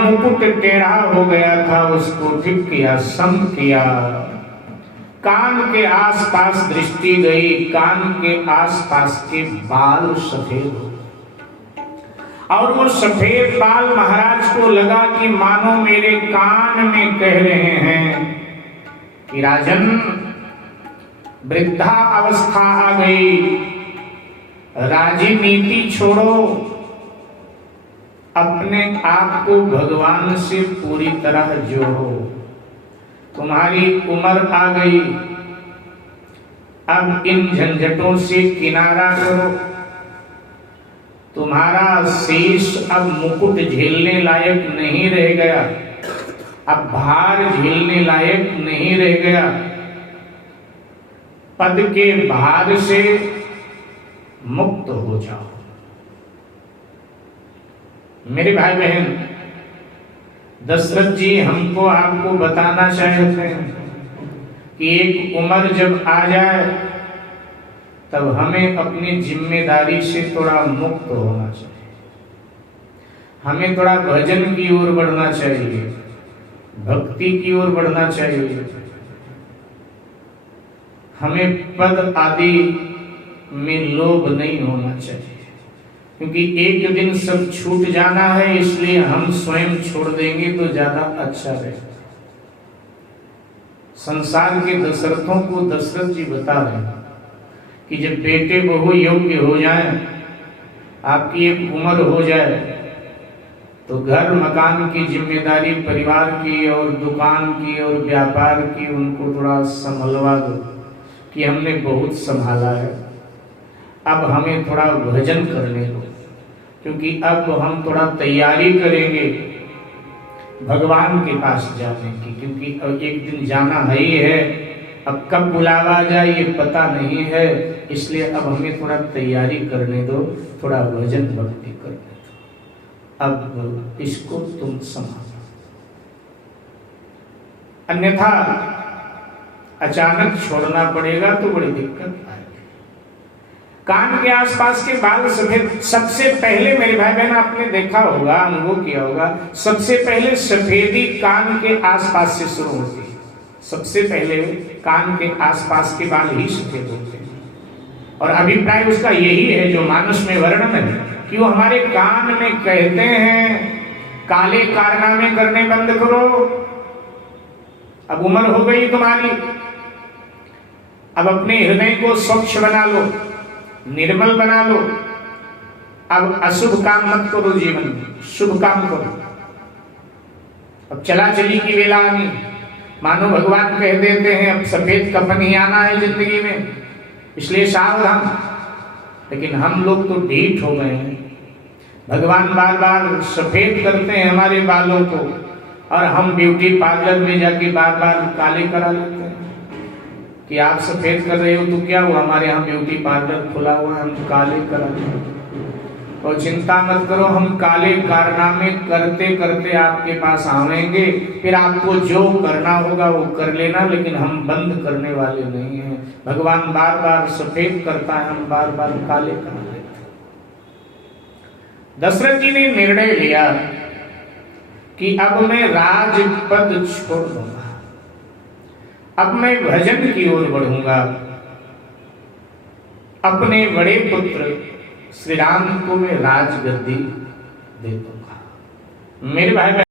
मुकुट टेढ़ा हो गया था, उसको ठीक किया, सम किया। कान के आसपास दृष्टि गई, कान के आसपास के बाल सफेद हो, और वो सफेद बाल महाराज को लगा कि मानो मेरे कान में कह रहे हैं कि राजन, वृद्धा अवस्था आ गई, राजनीति छोड़ो, अपने आप को भगवान से पूरी तरह जोड़ो। तुम्हारी उम्र आ गई, अब इन झंझटों से किनारा करो। तुम्हारा शीश अब मुकुट झेलने लायक नहीं रह गया, अब भार झेलने लायक नहीं रह गया। पद के भार से मुक्त हो जाओ। मेरे भाई बहन, दशरथ जी हमको आपको बताना चाहते हैं कि एक उम्र जब आ जाए तब हमें अपनी जिम्मेदारी से थोड़ा मुक्त होना चाहिए। हमें थोड़ा भजन की ओर बढ़ना चाहिए, भक्ति की ओर बढ़ना चाहिए। हमें पद आदि में लोभ नहीं होना चाहिए, क्योंकि एक दिन सब छूट जाना है, इसलिए हम स्वयं छोड़ देंगे तो ज्यादा अच्छा रहेगा। संसार के दशरथों को दशरथ जी बता रहे हैं कि जब बेटे बहु योग्य हो जाएं, आपकी एक उम्र हो जाए, तो घर मकान की जिम्मेदारी, परिवार की और दुकान की और व्यापार की, उनको थोड़ा संभलवा दो कि हमने बहुत संभाला है, अब हमें थोड़ा भजन करने दो, क्योंकि अब हम थोड़ा तैयारी करेंगे भगवान के पास जाने की, क्योंकि अब एक दिन जाना है ही है। अब कब बुलावा आ जाए ये पता नहीं है, इसलिए अब हमें थोड़ा तैयारी करने दो, थोड़ा भजन भक्ति करने दो, अब इसको तुम संभालो। अन्यथा अचानक छोड़ना पड़ेगा तो बड़ी दिक्कत आएगी। कान के आसपास के बाल सफेद, सबसे पहले मेरे भाई बहन आपने देखा होगा, अनुभव किया होगा, सबसे पहले सफेदी कान के आसपास से शुरू होती है। सबसे पहले कान के आसपास के बाल ही सफेद होते हैं, और अभिप्राय उसका यही है जो मानस में वर्णन है कि वो हमारे कान में कहते हैं काले कारनामे करने बंद करो, अब उम्र हो गई तुम्हारी, अब अपने हृदय को स्वच्छ बना लो, निर्मल बना लो, अब अशुभ काम मत करो, जीवन में शुभ काम करो। अब चला चली की वेला आनी, मानो भगवान कह देते हैं अब सफेद कफन ही आना है जिंदगी में, इसलिए सावधान। लेकिन हम लोग तो ढीठ हो गए हैं, भगवान बार बार सफेद करते हैं हमारे बालों को, और हम ब्यूटी पार्लर में जाके बार बार काले करा लेते हैं कि आप सफेद कर रहे हो तो क्या हुआ, हमारे यहाँ ब्यूटी पार्लर खुला हुआ है, हम काले करा लेते। और चिंता मत करो, हम काले कारनामे करते करते आपके पास आवेंगे, फिर आपको जो करना होगा वो कर लेना, लेकिन हम बंद करने वाले नहीं हैं। भगवान बार बार सफेद करता है, हम बार बार काले करा लेते हैं। दशरथ जी ने निर्णय लिया कि अब मैं राजपद छोड़ दूंगा, अब मैं भजन की ओर बढ़ूंगा। अपने बड़े पुत्र श्री राम को मैं राजगद्दी दे दूंगा। मेरे भाई